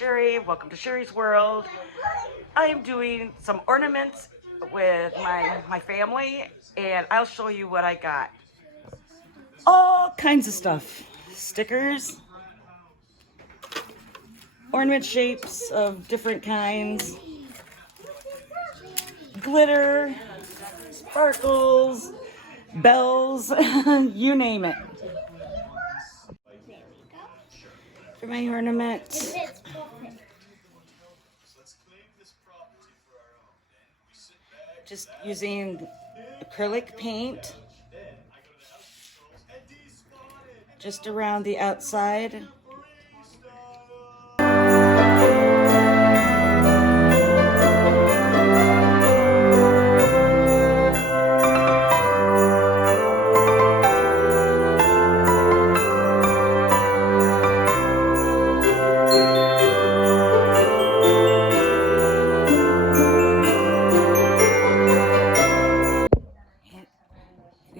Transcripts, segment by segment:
Sherry. Welcome to Sherry's World. I am doing some ornaments with my family, and I'll show you what I got. All kinds of stuff. Stickers, ornament shapes of different kinds, glitter, sparkles, bells, you name it. For my ornament, just using acrylic paint just around the outside.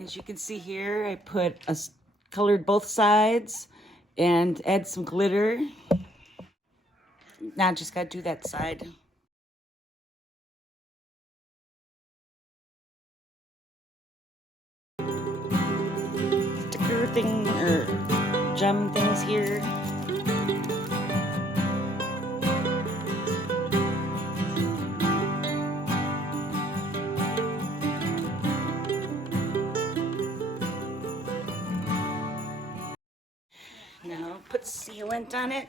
As you can see here, I colored both sides and add some glitter. Now I just gotta do that side. Sticker thing or gem things here. Now put sealant on it.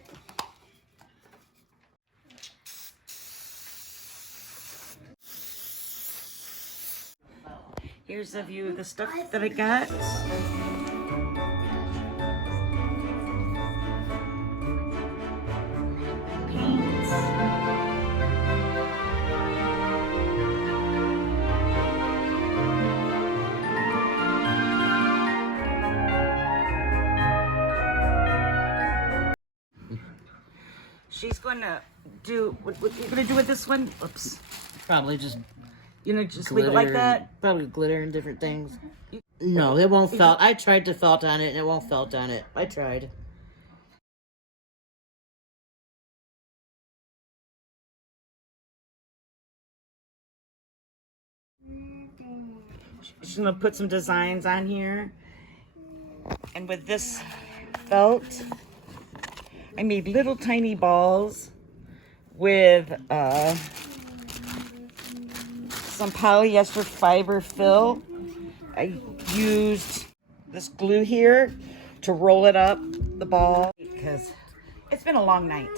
Here's a view of the stuff that I got. Paints. She's going to do, what you're going to do with this one? Oops. Probably just Just glitter, leave it like that? Probably glitter and different things. No, it won't felt. I tried to felt on it and it won't felt on it. I tried. She's going to put some designs on here. And with this felt, I made little tiny balls with some polyester fiber fill. I used this glue here to roll it up, the ball, because it's been a long night.